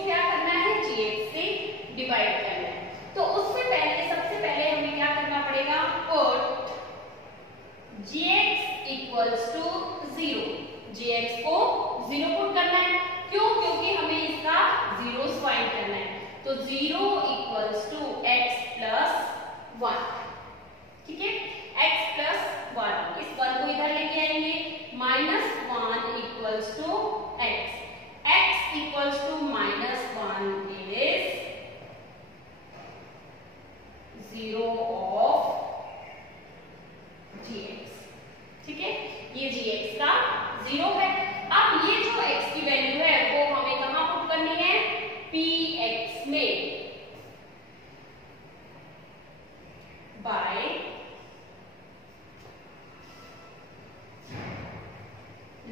को क्या करना है, gx से डिवाइड करना है। तो उससे पहले सबसे पहले हमें क्या करना पड़ेगा, put gx equals to 0, gx को 0 पुट करना है। क्यों, क्योंकि हमें इसका जीरोस फाइंड करना है। तो 0 इक्वल्स टू x प्लस 1, ठीक है, x प्लस 1, इस 1 को इधर लेके आएंगे, -1 equals to x, x equals to -1 is 0 of gx, ठीक है, ये gx का 0 है। अब ये जो x की वैल्यू है वो हमें कहां पुट करनी है, px में, बाय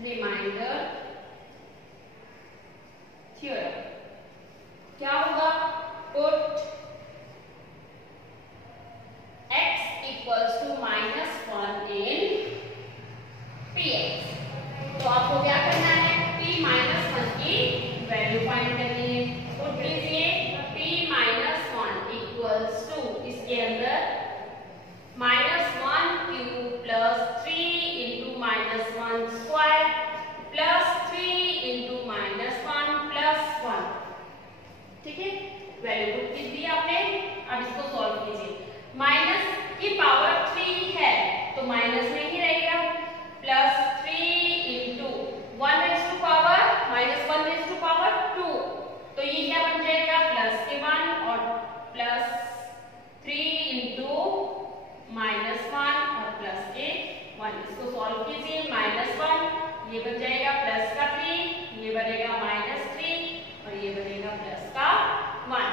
रिमाइंडर थ्योरम। क्या होगा, put x equals to -1 in px। तो आपको क्या करना है, p-1 की वैल्यू फाइंड करनी है। पुट कीजिए p-1 इक्वल्स टू, इसके अंदर -1 cube plus 3 into -1 square plus 3 into -1 plus 1, ठीक है, वैल्यू पुट की दी आपने। अब इसको सॉल्व कीजिए, माइनस की पावर 3 है तो माइनस में ही रहेगा, plus 3 into 1 raise to power -1 raise to power 2, तो ये क्या बन जाएगा, प्लस के 1 और प्लस 3 इंटू -1 और प्लस के 1, इसको सॉल्व कीजिए, -1 ये बन जाएगा प्लस का 3, ये बनेगा -3 और ये बनेगा प्लस का 1,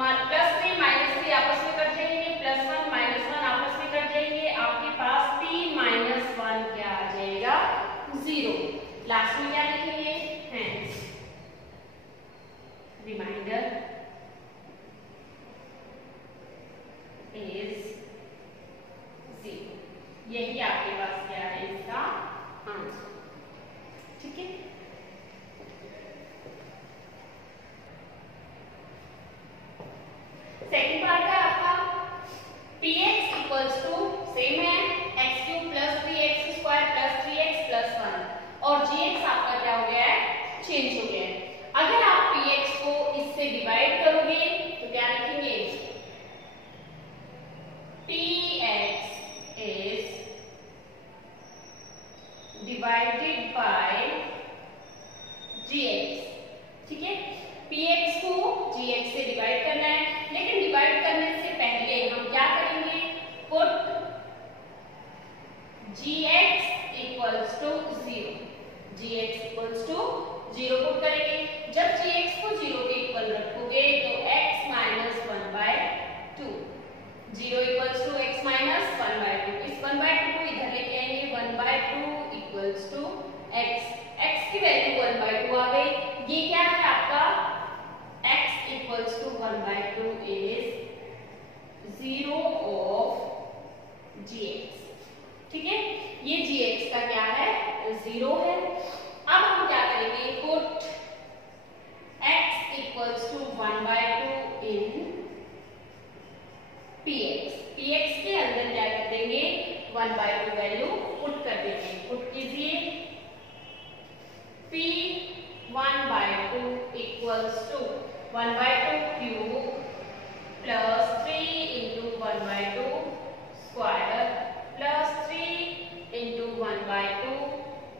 +3 -3 आपस में कट जाएंगे, +1 -1 आपस में कट जाएंगे, आपके पास p-1 क्या आ जाएगा, 0। लास्ट में क्या लिखेंगे, हेंस रिमाइंडर इज 0। यही आपके पास क्या है, इसका आंसर, ठीक है। सेकंड पार्ट है आपका, px इक्वल्स टू सेम है x³ plus 3x square plus 3x plus 1 और gx आपका क्या हो गया है, चेंज हो गया है। अगर आप px को इससे डिवाइड करोगे तो क्या लिखेंगे, px is divided by gx, ठीक है, px को gx से डिवाइड करना है, लेकिन डिवाइड करने से पहले हम क्या करेंगे, put gx equals to 0, gx equals to 0 put करेंगे। जब gx को 0 के इक्वल रखोगे तो x minus 1/2, 0 equals to x minus 1/2, इस 1/2 को इधर लेके आएंगे, 1/2 इक्वल्स टू x, x की वैल्यू 1/2 आ गई। ये क्या है आपका, x equals to 1/2 is 0 of gx, ठीक है, ये gx का क्या है, 0 है। अब हम क्या करेंगे, put x equals to 1/2 in px, px के अंदर क्या कर देंगे, 1/2 वैल्यू पुट कर देंगे, पुट कीजिए, p1/2 equals to 1/2 cube plus 3 into 1/2 square plus 3 into 1/2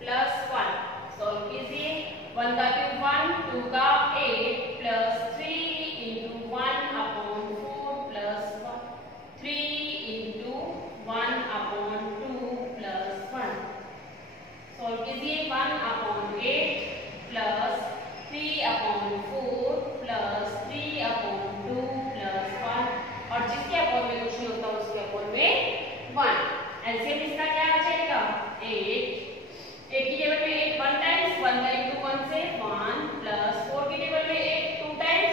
plus 1, solve कीजिए, 1 का क्यूब 1, 2 का 8 plus 3 into 1/4 plus 3 into 1/2 plus 1, solve कीजिए, 1/8 प्लस 3/4 प्लस 3/2 प्लस 1, और जिसके अपॉन में कुछ नहीं होता उसके अपॉन में 1, एलसीएम इसका क्या आ जाएगा, 8 की टेबल में 8 1 टाइम्स, 1 का इंटू 1 से 1 प्लस 4 की टेबल में 8 2 टाइम्स,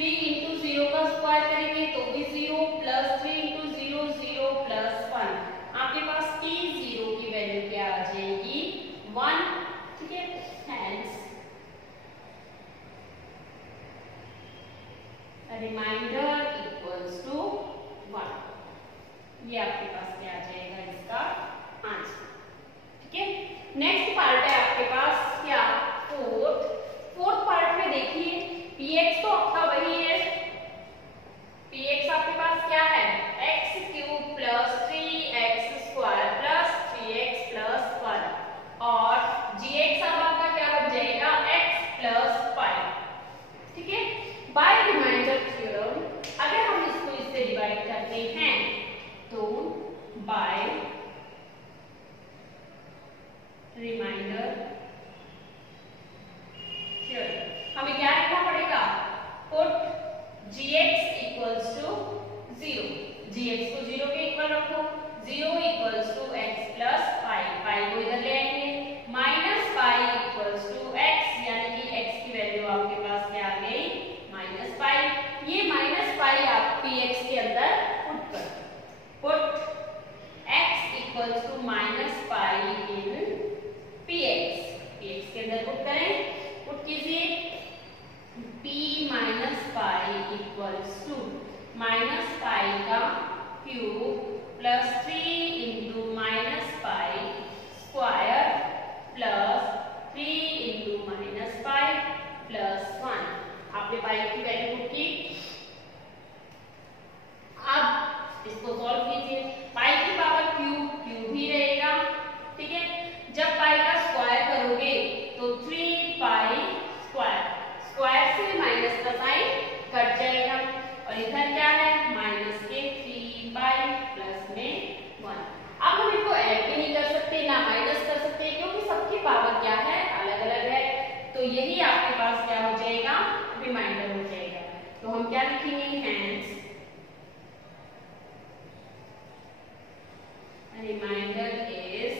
3 इंटू 0 का स्क्वायर करेंगे तो भी 0 प्लस 3 इंटू 0 0 प्लस 1। आपके पास t0 की वैल्यू क्या आ जाएगी 1। ठीक है, हेंस रिमाइंडर इक्वल्स टू 1। ये आपके पास क्या आ जाएगा इसका आंसर। ठीक है, नेक्स्ट पार्ट है आपके पास क्या फोर्थ पार्ट में देखिए px तो आपका वही है। px आपके पास क्या है x cube plus 3x square plus 3x plus 1 और gx अब आपका क्या बन जाएगा x प्लस 5। ठीक है, बाय रिमाइंडर थ्योरम अगर हम इसको इससे डिवाइड करते हैं तो बाय रिमाइंडर थ्योरम हमें क्या लिखना पड़ेगा put gx equals to 0। gx को 0 के इक्वल रखो, 0 इक्वल्स टू x प्लस 5, 5 को इधर ले आएंगे माइनस 5 इक्वल्स टू x, यानी कि x की वैल्यू आपके पास क्या आ गई -5। ये -5 आप px के अंदर पुट कर put x equals to -5 in px के अंदर पुट करें, पुट कीजिए p minus pi equals to minus pi का cube plus 3 into minus pi square plus 3 into minus pi plus 1। आपने पाई की वैल्यू पुट की, अब इसको सॉल्व कीजिए। पाई की पावर क्यूब ही रहेगा। ठीक है, जब पाई का स्क्वायर करोगे तो 3 पाई स्क्वायर से माइनस का साइन कट जाएगा और इधर क्या है माइनस के 3 पाई प्लस में 1। अब हम इनको ऐड भी नहीं कर सकते ना माइनस कर सकते क्योंकि सबकी पावर क्या है अलग अलग है। तो यही आपके पास क्या हो जाएगा रिमाइंडर हो जाएगा। तो हम क्या लिखेंगे hence reminder is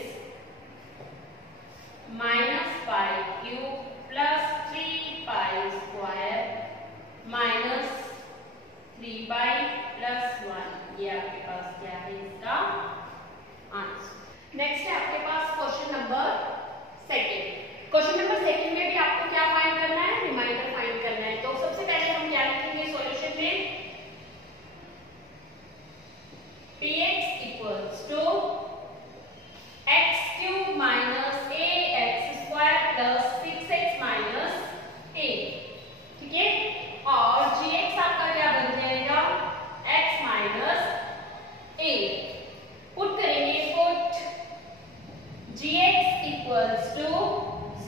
-5 cube plus 3 pi square minus 3 pi plus 1। ये आपके पास क्या है इसका आंसर। नेक्स्ट है आपके पास question number second. Question number second में भी आपको क्या फाइंड करना है रिमाइंडर फाइंड करना है। तो सबसे पहले हम क्या लिखेंगे सॉल्यूशन में px equals to x cube minus ax square plus 6x minus a। ठीक है, और gx आपका क्या बन जाएगा x माइनस a। पुट करेंगे put gx equals to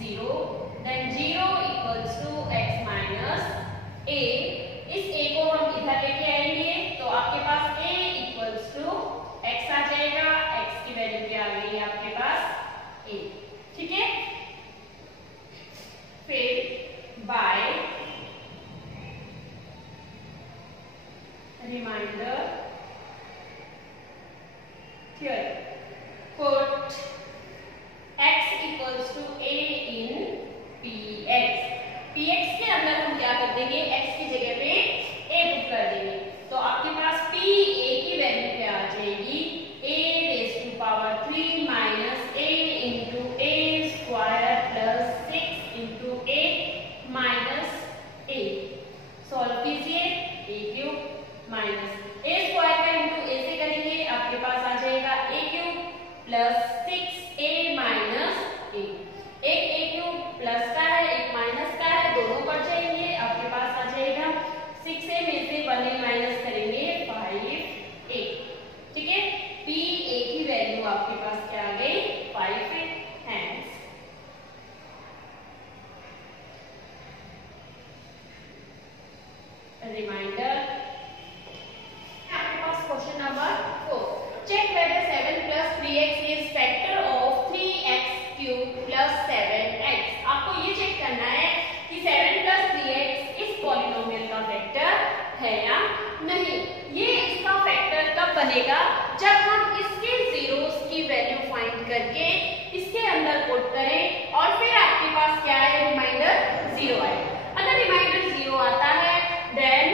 0 then 0 equals to x minus a। इस a को हम इधर लेके आएंगे तो आपके पास a इक्वल्स टू x आ जाएगा। x की वैल्यू क्या आ गई आपके पास a। ठीक है, फिर by reminder theorem put x equals to a in px। px के अंदर हम क्या कर देंगे x की जगह पे a पुट कर देंगे तो आपके पास p a की वैल्यू क्या आ जाएगी a raise to power 3 minus a into a square plus 6 into a minus a। Solve कीजिए a cube minus a square का इंटू a से करेंगे आपके पास आ जाएगा a cube plus 6a minus a। एक a क्यूब प्लस का है एक माइनस का है, दोनों कट जाएंगे आपके पास आ जाएगा 6a में से 1a माइनस करेंगे 5a। ठीक है, p a की वैल्यू आपके पास क्या आ गई 5 है। Hence reminder. आपके पास question number 4 check whether 7 plus 3x is factor of 3x cube plus 7x। आपको ये चेक करना है कि 7 प्लस 3x इस पॉलिनोमियल का फैक्टर है या नहीं। ये इसका फैक्टर कब बनेगा जब हम इसके जीरोस की वैल्यू फाइंड करके इसके अंदर पुट करें और फिर आपके पास क्या है रिमाइंडर 0 आए। अगर रिमाइंडर 0 आता है देन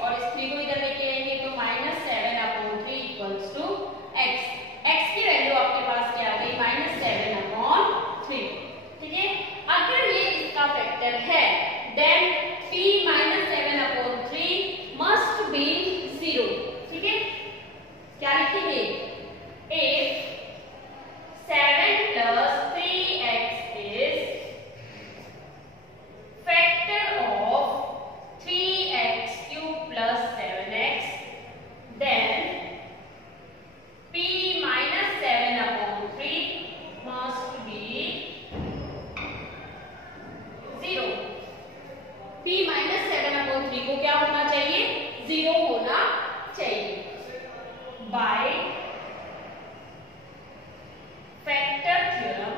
और इस 3 को इधर लेके आएंगे तो -7/3 इक्वल्स टू x। x की वैल्यू आपके पास क्या आ गई? -7/3। ठीक है, अगर ये इसका फैक्टर है देन p -7/3 मस्ट बी 0। ठीक है, क्या लिखेंगे? if 7 plus 3x is factor of 3x cube plus 7x, then p minus 7/3 must be 0। p minus 7/3 को क्या होना चाहिए? 0 होना चाहिए by factor theorem।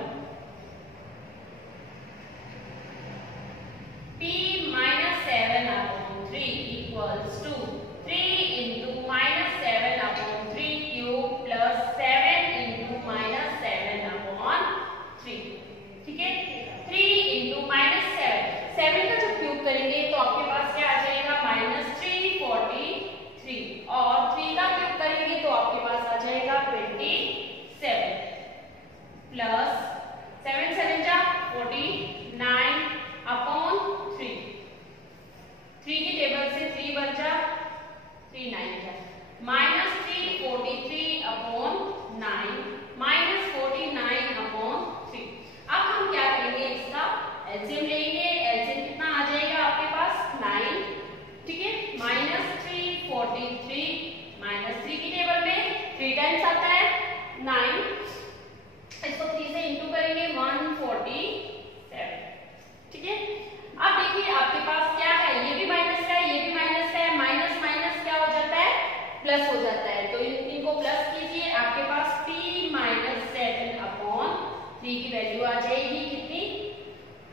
p minus 7/3 equals to 3 into -7/3 cube plus 7 into -7/3। ठीक है, 3 into -7, 7 का जब क्यूब करेंगे तो आपके पास क्या आ जाएगा? -343 और 3 का क्यूब करेंगे तो आपके पास आ जाएगा 27 प्लस 7 7 जा 49/3। 3 की टेबल से 3 बच जा 3 9 जा -343/9 -49/3। अब हम क्या करेंगे? इसका एलसीएम लेंगे। एलसीएम कितना आ जाएगा आपके पास? 9। ठीक है, -343 -3 की टेबल में 3 टाइम्स आता है 9, इसको 3 से इंटू करेंगे 147। ठीक है, अब देखिए आपके पास क्या है? ये भी माइनस का है, ये भी माइनस का है, माइनस माइनस क्या हो जाता है? प्लस हो जाता है। तो इनको प्लस कीजिए, आपके पास p -7/3 की वैल्यू आ जाएगी कितनी?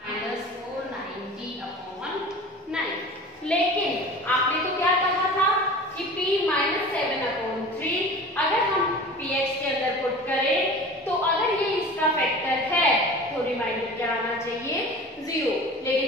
-490/9। लेकिन आपने तो क्या कहा था कि p -7/3 अगर हम px के अंदर पुट करें तो अगर ये इसका फैक्टर है तो रिमाइंडर क्या आना चाहिए? 0। लेकिन